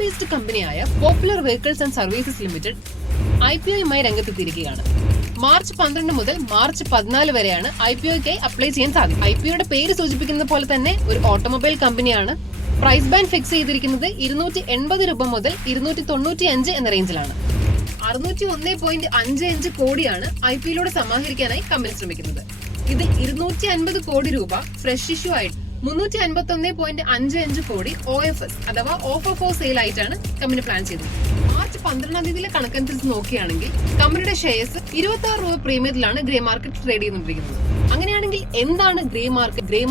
Based കമ്പനിയായ popular vehicles and services limited IPOയുമായി രംഗത്തെത്തിയിരിക്കുകയാണ്. മാർച്ച് 12 മുതൽ മാർച്ച് 14 വരെയാണ് IPOയ്ക്കായി അപ്ലൈ ചെയ്യാൻ സാധിക്കും. IPOയുടെ പേര് സൂചിപ്പിക്കുന്ന പോലെ തന്നെ ഒരു ഓട്ടോമൊബൈൽ കമ്പനിയാണ്. പ്രൈസ് ബാൻഡ് ഫിക്സ് ചെയ്തിരിക്കുന്നത് 280 രൂപ മുതൽ 295 എന്ന റേഞ്ചിലാണ്. 601.55 കോടിയാണ് IPOയിലൂടെ സമാഹരിക്കാനായി കമ്പനി ശ്രമിക്കുന്നത്. ഇതിൽ 250 കോടി രൂപ ഫ്രഷ് ഇഷ്യൂ ആയിട്ട് 351.55 കോടി OFS അഥവാ ഓഫർ ഫോർ സെയിൽ ആയിട്ടാണ് കമ്പനി പ്ലാൻ ചെയ്തത്. മാർച്ച് 12 തീയതിയിലെ കണക്കനുസരിച്ച് നോക്കുകയാണെങ്കിൽ കമ്പനിയുടെ ഷെയർസ് 26 രൂപ പ്രീമിയത്തിലാണ് ഗ്രേ മാർക്കറ്റ് ട്രേഡ് ചെയ്തുകൊണ്ടിരിക്കുന്നത്. അങ്ങനെയാണെങ്കിൽ എന്താണ് ഗ്രേ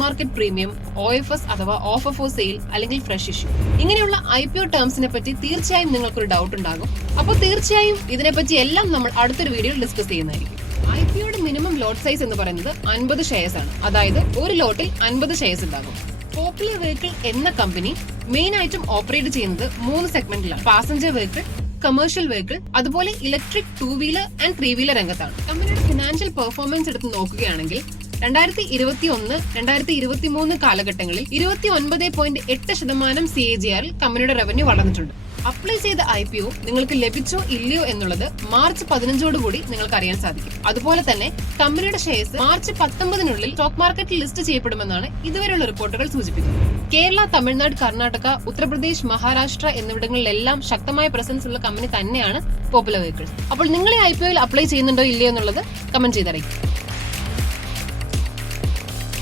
മാർക്കറ്റ് പ്രീമിയം, OFS അഥവാ ഓഫർ ഫോർ സെയിൽ അല്ലെങ്കിൽ ഫ്രഷ് ഇഷ്യൂ? ഇങ്ങനെയുള്ള IPO ടേംസിനെ പറ്റി തീർച്ചയായും നിങ്ങൾക്കൊരു ഡൗട്ട് ഉണ്ടാകും. അപ്പോൾ തീർച്ചയായും ഇതിനെപ്പറ്റി എല്ലാം നമ്മൾ അടുത്തൊരു വീഡിയോയിൽ ഡിസ്കസ് ചെയ്യുന്നതായിരിക്കും. IPOയുടെ മിനിമം ലോട്ട് സൈസ് എന്ന് പറയുന്നത് 50 ഷെയർസ് ആണ്. അതായത് ഒരു ലോട്ടിൽ 50 ഷെയർസ് ഉണ്ടാകും. പോപ്പുലർ വെഹിക്കിൾ എന്ന കമ്പനി മെയിൻ ആയിട്ടും ഓപ്പറേറ്റ് ചെയ്യുന്നത് 3 സെഗ്മെന്റിലാണ്. പാസഞ്ചർ വെഹിക്കിൾ, കമേഴ്ഷ്യൽ വെഹിക്കിൾ, അതുപോലെ ഇലക്ട്രിക് 2 വീലർ ആൻഡ് 3 വീലർ രംഗത്താണ്. കമ്പനിയുടെ ഫിനാൻഷ്യൽ പെർഫോമൻസ് എടുത്ത് നോക്കുകയാണെങ്കിൽ 2021-2023 കാലഘട്ടങ്ങളിൽ 29.8% CAGR കമ്പനിയുടെ റവന്യൂ വളർന്നിട്ടുണ്ട്. അപ്ലൈ ചെയ്ത IPO നിങ്ങൾക്ക് ലഭിച്ചോ ഇല്ലയോ എന്നുള്ളത് മാർച്ച് 15 നിങ്ങൾക്ക് അറിയാൻ സാധിക്കും. അതുപോലെ തന്നെ കമ്പനിയുടെ ഷെയർസ് മാർച്ച് 19 സ്റ്റോക്ക് മാർക്കറ്റിൽ ലിസ്റ്റ് ചെയ്യപ്പെടുമെന്നാണ് ഇതുവരെയുള്ള റിപ്പോർട്ടുകൾ സൂചിപ്പിക്കുന്നത്. കേരള, തമിഴ്നാട്, കർണാടക, ഉത്തർപ്രദേശ്, മഹാരാഷ്ട്ര എന്നിവിടങ്ങളിലെല്ലാം ശക്തമായ പ്രസൻസ് ഉള്ള കമ്പനി തന്നെയാണ് പോപ്പുലർ വെഹിക്കിൾസ്. അപ്പോൾ നിങ്ങൾ ഈ IPOയിൽ അപ്ലൈ ചെയ്യുന്നുണ്ടോ ഇല്ലയോ എന്നുള്ളത് കമന്റ് ചെയ്തറിയിക്കും.